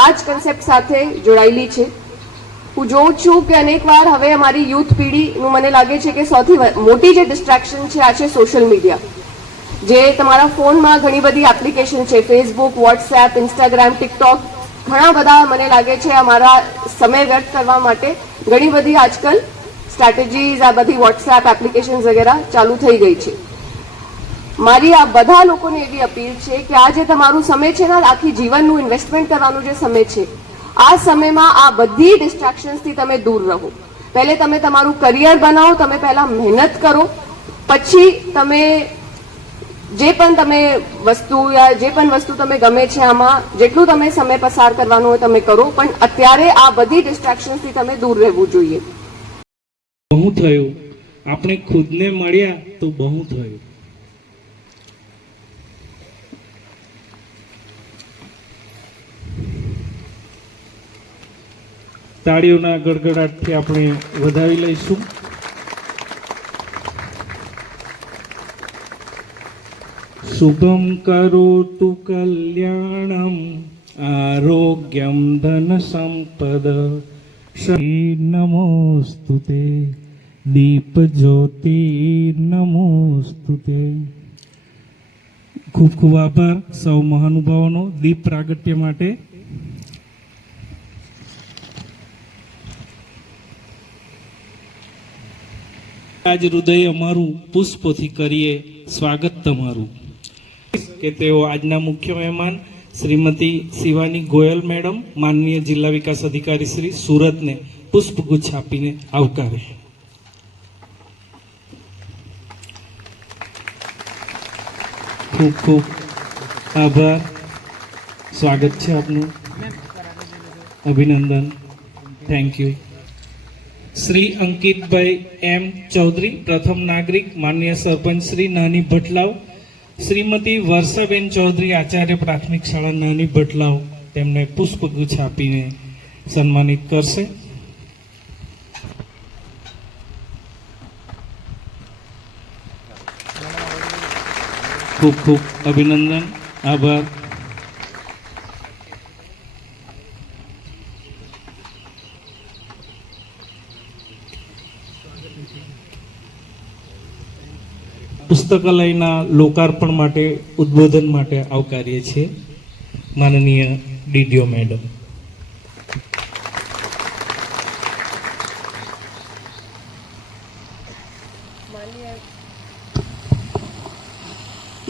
આ જ કન્સેપ્ટ સાથે જોડાયેલી છે. હું જોઉં છું કે અનેક વાર હવે અમારી યુથ પેઢીનું મને લાગે છે કે સૌથી મોટી જે ડિસ્ટ્રેક્શન છે આ છે સોશિયલ મીડિયા. જે તમારા ફોનમાં ઘણી બધી એપ્લિકેશન છે, ફેસબુક, વોટ્સએપ, ઇન્સ્ટાગ્રામ, ટિકટોક, ઘણા બધા મને લાગે છે અમારા સમય વ્યર્થ કરવા માટે ઘણી બધી આજકાલ સ્ટ્રેટેજીઝ આ બધી વોટ્સએપ એપ્લિકેશન વગેરે ચાલુ થઈ ગઈ છે. મારી આ બધા લોકોને એવી અપીલ છે કે આ જે તમારું સમય છે ને આખી જીવનનું ઇન્વેસ્ટમેન્ટ કરવાનું જે સમય છે આ સમયમાં આ બધી ડિસ્ટ્રેક્શન્સથી તમે દૂર રહો. પહેલે તમે તમારું કરિયર બનાવો, તમે પહેલા મહેનત કરો, પછી તમે જે પણ તમે વસ્તુ યા જે પણ વસ્તુ તમે ગમે છે આમાં જેટલું તમે સમય પસાર કરવાનો હોય તમે કરો, પણ અત્યારે આ બધી ડિસ્ટ્રેક્શન્સથી તમે દૂર રહેવું જોઈએ. બહુ થયું, આપણે ખુદને મળ્યા તો બહુ થયું. તાળીઓના ગડગડાટથી આપણે વધાવી લઈશું. શુભમ કરોતુ કલ્યાણમ આરોગ્યમ ધન સંપદ શ્રી નમોસ્તુતે દીપ જ્યોતિ નમોસ્તુતે. ખૂબ ખૂબ આભાર સૌ મહાનુભાવોનો દીપ પ્રાગટ્ય માટે. આજ હૃદય અમારું પુષ્પોથી કરીએ સ્વાગત તમારું. કે તેઓ આજના મુખ્ય મહેમાન શ્રીમતી શિવાની ગોયલ મેડમ, માનનીય જિલ્લા વિકાસ અધિકારી શ્રી સુરતને પુષ્પગુચ્છ આપીને આવકારે. ખૂબ ખૂબ આભાર, સ્વાગત છે આપનું, અભિનંદન, થેન્ક યુ. શ્રી અંકિતભાઈ એમ ચૌધરી, પ્રથમ નાગરિક, માનનીય સરપંચ શ્રી નાની ભટલાવ, શ્રીમતી વર્ષાબેન ચૌધરી, આચાર્ય પ્રાથમિક શાળા નાની ભટલાવ, તેમને પુષ્પગુચ્છ આપીને સન્માનિત કરશે. ખૂબ ખૂબ અભિનંદન, આભાર. પુસ્તકાલયના લોકાર્પણ માટે ઉદ્બોધન માટે આવકારીએ છીએ માનનીય ડીડીઓ મેડમ.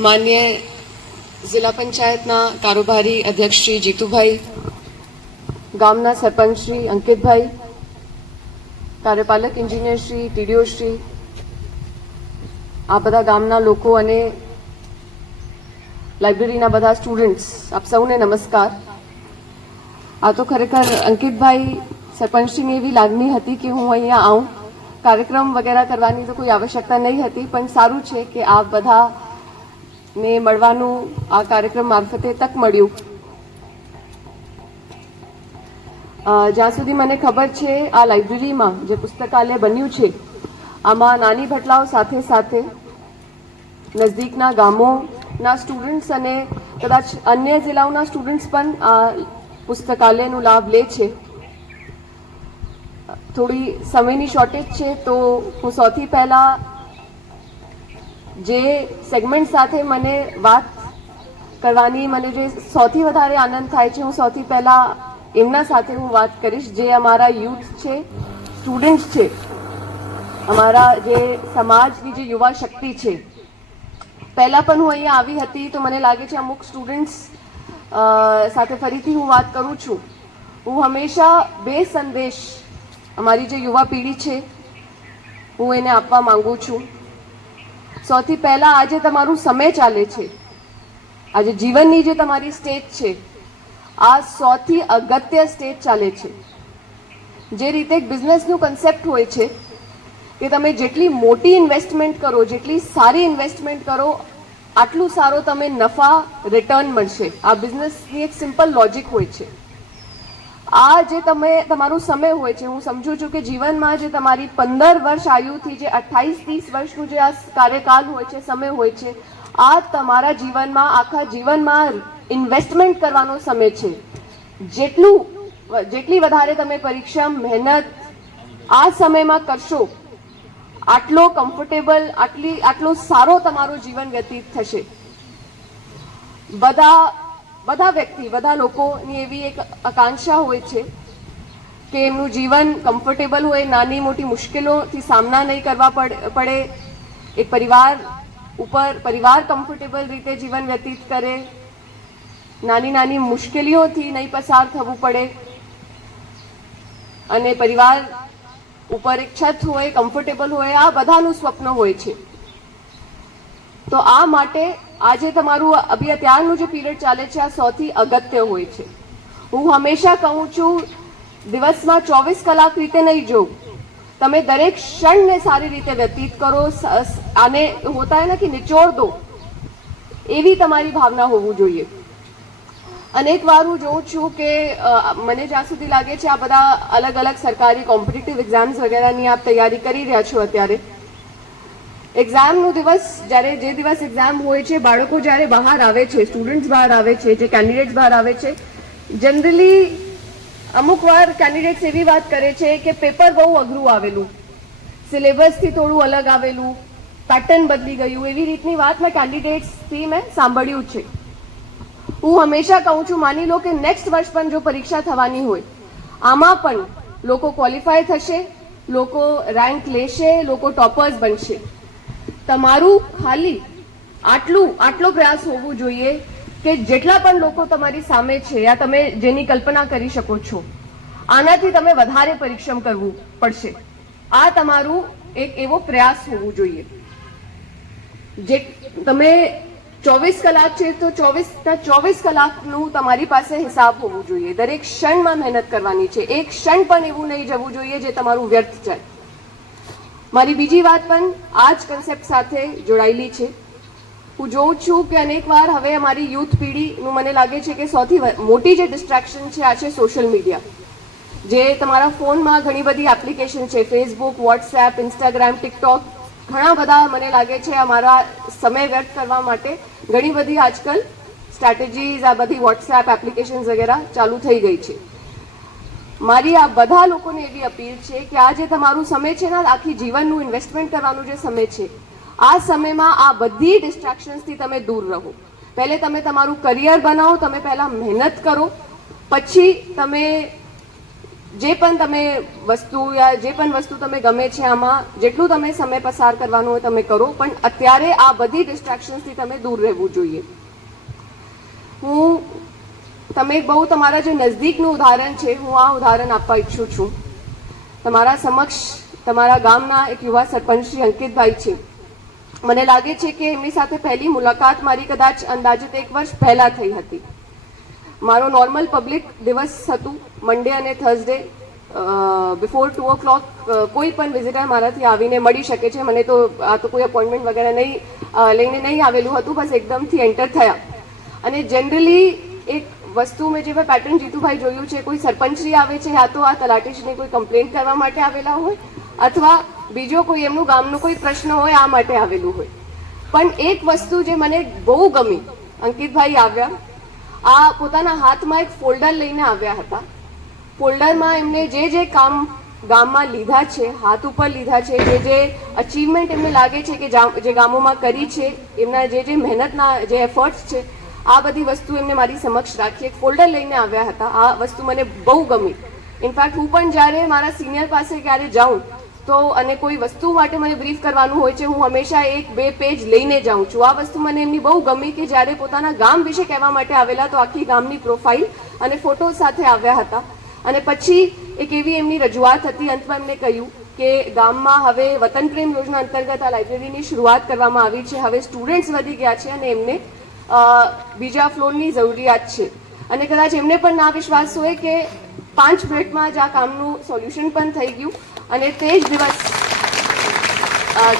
માન્ય જિલ્લા પંચાયતના કારોબારી અધ્યક્ષ શ્રી જીતુભાઈ, ગામના સરપંચ શ્રી અંકિતભાઈ, કાર્યપાલક એન્જિનિયર શ્રી, ટીડીઓ શ્રી, આ બધા ગામના લોકો અને લાઇબ્રેરીના બધા સ્ટુડન્ટ્સ, આપ સૌને નમસ્કાર. આ તો ખરેખર અંકિતભાઈ સરપંચશ્રીની એવી લાગણી હતી કે હું અહીંયા આવું, કાર્યક્રમ વગેરે કરવાની તો કોઈ આવશ્યકતા નહીં હતી, પણ સારું છે કે આ બધાને મળવાનું આ કાર્યક્રમ મારફતે તક મળ્યું. જ્યાં સુધી મને ખબર છે આ લાઇબ્રેરીમાં જે પુસ્તકાલય બન્યું છે આમાં નાની ભટલાઓ સાથે સાથે નજદીકના ગામોના સ્ટુડન્ટ્સ અને કદાચ અન્ય જિલ્લાઓના સ્ટુડન્ટ્સ પણ આ પુસ્તકાલયનો લાભ લે છે. થોડી સમયની શોર્ટેજ છે તો હું સૌથી પહેલાં જે સેગમેન્ટ સાથે મને વાત કરવાની મને જે સૌથી વધારે આનંદ થાય છે, હું સૌથી પહેલાં એમના સાથે હું વાત કરીશ જે અમારા યુથ છે, સ્ટુડન્ટ્સ છે, અમારા જે સમાજની જે યુવા શક્તિ છે. પહેલાં પણ હું અહીંયા આવી હતી તો મને લાગે છે અમુક સ્ટુડન્ટ્સ સાથે ફરીથી હું વાત કરું છું. હું હંમેશા બે સંદેશ અમારી જે યુવા પેઢી છે હું એને આપવા માંગુ છું. સૌથી પહેલાં આજે તમારું સમય ચાલે છે, આજે જીવનની જે તમારી સ્ટેજ છે આ સૌથી અગત્ય સ્ટેજ ચાલે છે. જે રીતે એક બિઝનેસનું કન્સેપ્ટ હોય છે કે તમે જેટલી મોટી ઇન્વેસ્ટમેન્ટ કરો, જેટલી સારી ઇન્વેસ્ટમેન્ટ કરો, આટલું સારો તમે નફા રિટર્ન મળશે. આ બિઝનેસની એક સિમ્પલ લોજિક હોય છે. આ જે તમારું સમય હોય છે, હું સમજુ છું કે જીવનમાં જે તમારી 15 વર્ષ આયુથી જે 28-30 વર્ષનું જે આ કાર્યકાળ હોય છે, સમય હોય છે, આ તમારા જીવનમાં આખા જીવનમાં ઇન્વેસ્ટમેન્ટ કરવાનો સમય છે. જેટલી વધારે તમે પરીક્ષા મહેનત આ સમયમાં કરશો, આટલો કમ્ફર્ટેબલ, આટલો સારો તમારો જીવન વ્યતીત થશે. બધા લોકોની એવી એક આકાંક્ષા હોય છે કે એમનું જીવન કમ્ફર્ટેબલ હોય, નાની મોટી મુશ્કેલીઓથી સામના નહીં કરવા પડે, એક પરિવાર કમ્ફર્ટેબલ રીતે જીવન વ્યતીત કરે, નાની મુશ્કેલીઓથી નહીં પસાર થવું પડે અને પરિવાર ઉપર એક છત હોય, કમ્ફર્ટેબલ હોય, આ બધાનું સ્વપ્ન હોય છે. તો આ માટે આજે તમારું અત્યારનું જે પીરિયડ ચાલે છે આ સૌથી અગત્ય હોય છે. હું હંમેશા કહું છું, દિવસમાં 24 કલાક રીતે નહીં જોઉં, તમે દરેક ક્ષણને સારી રીતે વ્યતીત કરો, આને હોતા હે ના કે નિચોડ દો, એવી તમારી ભાવના હોવું જોઈએ. અનેક વાર હું જોઉં છું કે મને જ્યાં સુધી લાગે છે આ બધા અલગ અલગ સરકારી કોમ્પિટિટિવ એક્ઝામ્સ વગેરેની આપ તૈયારી કરી રહ્યા છો. અત્યારે એક્ઝામનો દિવસ, જે દિવસ એક્ઝામ હોય છે, બાળકો જ્યારે બહાર આવે છે, સ્ટુડન્ટ્સ બહાર આવે છે, જે કેન્ડિડેટ્સ બહાર આવે છે, જનરલી અમુક વાર કેન્ડિડેટ્સ એવી વાત કરે છે કે પેપર બહુ અઘરું આવેલું, સિલેબસથી થોડું અલગ આવેલું, પેટર્ન બદલી ગયું, એવી રીતની વાત મેં કેન્ડિડેટ્સથી સાંભળ્યું છે. હું હંમેશા કહું છું, માની લો કે નેક્સ્ટ વર્ષ પણ જો પરીક્ષા થવાની હોય, આમાં પણ લોકો ક્વોલિફાય થશે, લોકો રેન્ક લેશે, લોકો ટોપર્સ બનશે. તમારું ખાલી આટલો પ્રયાસ હોવો જોઈએ કે જેટલા પણ લોકો તમારી સામે છે, યા તમે જેની કલ્પના કરી શકો છો, આનાથી તમે વધારે પરિશ્રમ કરવું પડશે. આ તમારું એક એવો પ્રયાસ હોવો જોઈએ. જે તમે 24 કલાક છે તો 24 કલાકનું તમારી પાસે હિસાબ હોવું જોઈએ. દરેક ક્ષણમાં મહેનત કરવાની છે, એક ક્ષણ પણ એવું નહીં જવું જોઈએ જે તમારું વ્યર્થ જાય. મારી બીજી વાત પણ આ જ કન્સેપ્ટ સાથે જોડાયેલી છે. હું જોઉં છું કે અનેક વાર હવે અમારી યુથ પેઢીનું મને લાગે છે કે સૌથી મોટી જે ડિસ્ટ્રેક્શન છે આ છે સોશિયલ મીડિયા. જે તમારા ફોનમાં ઘણી બધી એપ્લિકેશન છે, ફેસબુક, વોટ્સએપ, ઇન્સ્ટાગ્રામ, ટિકટોક, ઘણા બધા મને લાગે છે અમારા સમય વ્યર્થ કરવા માટે ઘણી બધી આજકાલ સ્ટ્રેટેજીઝ, આ બધી વોટ્સએપ એપ્લિકેશન વગેરે ચાલુ થઈ ગઈ છે. મારી આ બધા લોકોને એવી અપીલ છે કે આ જે તમારું સમય છે ને, આખી જીવનનું ઇન્વેસ્ટમેન્ટ કરવાનું જે સમય છે, આ સમયમાં આ બધી ડિસ્ટ્રેક્શન્સથી તમે દૂર રહો. પહેલે તમે તમારું કરિયર બનાવો, તમે પહેલા મહેનત કરો, પછી તમે જે પણ વસ્તુ તમે ગમે છે આમાં જેટલું તમે સમય પસાર કરવાનો હોય તમે કરો, પણ અત્યારે આ બધી ડિસ્ટ્રેક્શન્સથી તમે દૂર રહેવું જોઈએ. તમે બહુ તમારા જે નજદીકનું ઉદાહરણ છે, હું આ ઉદાહરણ આપવા ઈચ્છું છું. તમારા સમક્ષ તમારા ગામના એક યુવા સરપંચ શ્રી અંકિતભાઈ છે. મને લાગે છે કે એમની સાથે પહેલી મુલાકાત મારી કદાચ અંદાજિત 1 વર્ષ પહેલા થઈ હતી. મારો નોર્મલ પબ્લિક દિવસ હતું, મંડે અને થર્સડે બિફોર 2 o'clock કોઈ પણ વિઝિટર મારાથી આવીને મળી શકે છે. મને તો આ તો કોઈ અપોઇન્ટમેન્ટ વગેરે લઈને નહીં આવેલું હતું, બસ એકદમથી એન્ટર થયા. અને જનરલી એક વસ્તુ મેં જે પેટર્ન જીતુભાઈ જોયું છે, કોઈ સરપંચશ્રી આવે છે, યા તો આ તલાટીશ્રીને કોઈ કમ્પ્લેન્ટ કરવા માટે આવેલા હોય, અથવા બીજો કોઈ એમનું ગામનો કોઈ પ્રશ્ન હોય આ માટે આવેલું હોય. પણ એક વસ્તુ જે મને બહુ ગમી, અંકિતભાઈ આવ્યા, આ પોતાના હાથમાં એક ફોલ્ડર લઈને આવ્યા હતા. ફોલ્ડરમાં એમને જે કામ ગામમાં લીધા છે, હાથ ઉપર લીધા છે, જે અચીવમેન્ટ એમને લાગે છે કે જે ગામોમાં કરી છે, એમના જે મહેનતના જે એફર્ટ્સ છે, આ બધી વસ્તુ એમને મારી સમક્ષ રાખી એક ફોલ્ડર લઈને આવ્યા હતા. આ વસ્તુ મને બહુ ગમી. ઇનફેક્ટ હું પણ જ્યારે મારા સિનિયર પાસે ક્યારે જાઉં તો અને કોઈ વસ્તુ માટે મને બ્રીફ કરવાનું હોય છે, હું હંમેશા 1-2 પેજ લઈને જાઉં છું. આ વસ્તુ મને એમની બહુ ગમી કે જ્યારે પોતાના ગામ વિશે કહેવા માટે આવેલા તો આખી ગામની પ્રોફાઇલ અને ફોટો સાથે આવ્યા હતા. અને પછી એક એવી એમની રજૂઆત હતી, અંતમાં એમને કહ્યું કે ગામમાં હવે વતન પ્રેમ યોજના અંતર્ગત આ લાઇબ્રેરીની શરૂઆત કરવામાં આવી છે. હવે સ્ટુડન્ટ્સ વધી ગયા છે અને એમને બીજા ફ્લોરની જરૂરિયાત છે. અને કદાચ એમને પણ ના વિશ્વાસ હોય કે 5 મિનિટમાં જ આ કામનું સોલ્યુશન પણ થઈ ગયું. અને તે જ દિવસ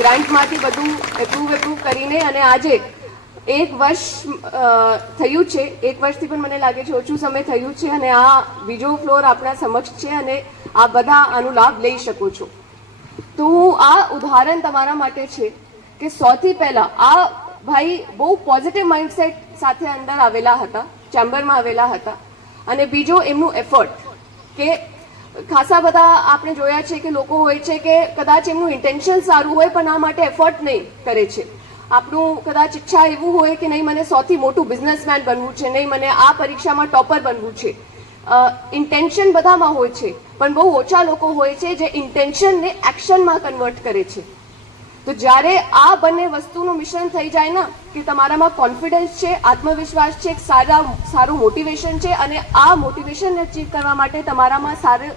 ગ્રાન્ટમાંથી બધું એપ્રૂવ કરીને અને આજે 1 વર્ષ થયું છે. 1 વર્ષથી પણ મને લાગે છે ઓછું સમય થયું છે અને આ બીજો ફ્લોર આપણા સમક્ષ છે અને આ બધા આનો લાભ લઈ શકો છો. તો આ ઉદાહરણ તમારા માટે છે કે સૌથી પહેલા આ ભાઈ બહુ પોઝિટિવ માઇન્ડસેટ સાથે અંદર આવેલા હતા, ચેમ્બરમાં આવેલા હતા અને બીજો એમનું એફર્ટ કે ખાસા બધા આપણે જોયા છે કે લોકો હોય છે કે કદાચ એમનું ઇન્ટેન્શન સારું હોય પણ આ માટે એફર્ટ નહીં કરે છે. આપણું કદાચ ઈચ્છા એવું હોય કે નહીં મને સૌથી મોટું બિઝનેસમેન બનવું છે, નહીં મને આ પરીક્ષામાં ટોપર બનવું છે. ઇન્ટેન્શન બધામાં હોય છે પણ બહુ ઓછા લોકો હોય છે જે ઇન્ટેન્શનને એક્શનમાં કન્વર્ટ કરે છે. તો જ્યારે આ બંને વસ્તુનું મિશ્રણ થઈ જાય ને કે તમારામાં કોન્ફિડન્સ છે, આત્મવિશ્વાસ છે, એક સારું મોટિવેશન છે અને આ મોટિવેશનને અચીવ કરવા માટે તમારામાં સારું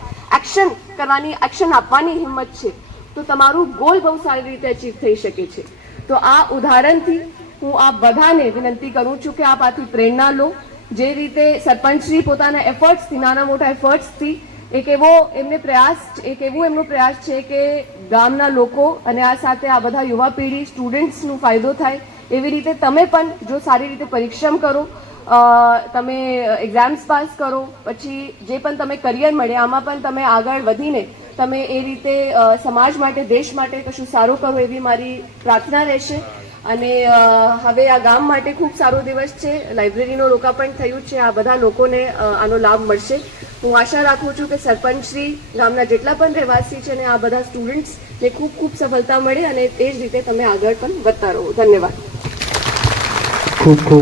એક્શન આપવાની હિંમત છે, તો તમારું ગોલ બહુ સારી રીતે અચીવ થઈ શકે છે. તો આ ઉદાહરણથી હું આપ બધાને વિનંતી કરું છું કે આપ આથી પ્રેરણા લો. જે રીતે સરપંચશ્રી પોતાના એફર્ટ્સથી, નાના મોટા એફર્ટ્સથી એક એવું એમનો પ્રયાસ છે કે ગામના લોકો અને આ સાથે આ બધા યુવા પેઢી સ્ટુડન્ટ્સનો ફાયદો થાય. એવી રીતે તમે પણ જો સારી રીતે પરિશ્રમ કરો, તમે એક્ઝામ્સ પાસ કરો, પછી જે પણ તમે કરિયર મળે આમાં પણ તમે આગળ વધીને તમે એ રીતે સમાજ માટે, દેશ માટે કશું સારું કરો એવી મારી પ્રાર્થના રહેશે. અને હવે આ ગામ માટે ખૂબ સારો દિવસ છે, લાઇબ્રેરીનું લોકાર્પણ થયું છે, આ બધા લોકોને આનો લાભ મળશે. હું આશા રાખું છું કે સરપંચશ્રી, ગામના જેટલા પણ રહેવાસી છે અને આ બધા સ્ટુડન્ટ્સને ખૂબ ખૂબ સફળતા મળે અને એ જ રીતે તમે આગળ પણ વધતા રહો. ધન્યવાદ. ખૂબ ખૂબ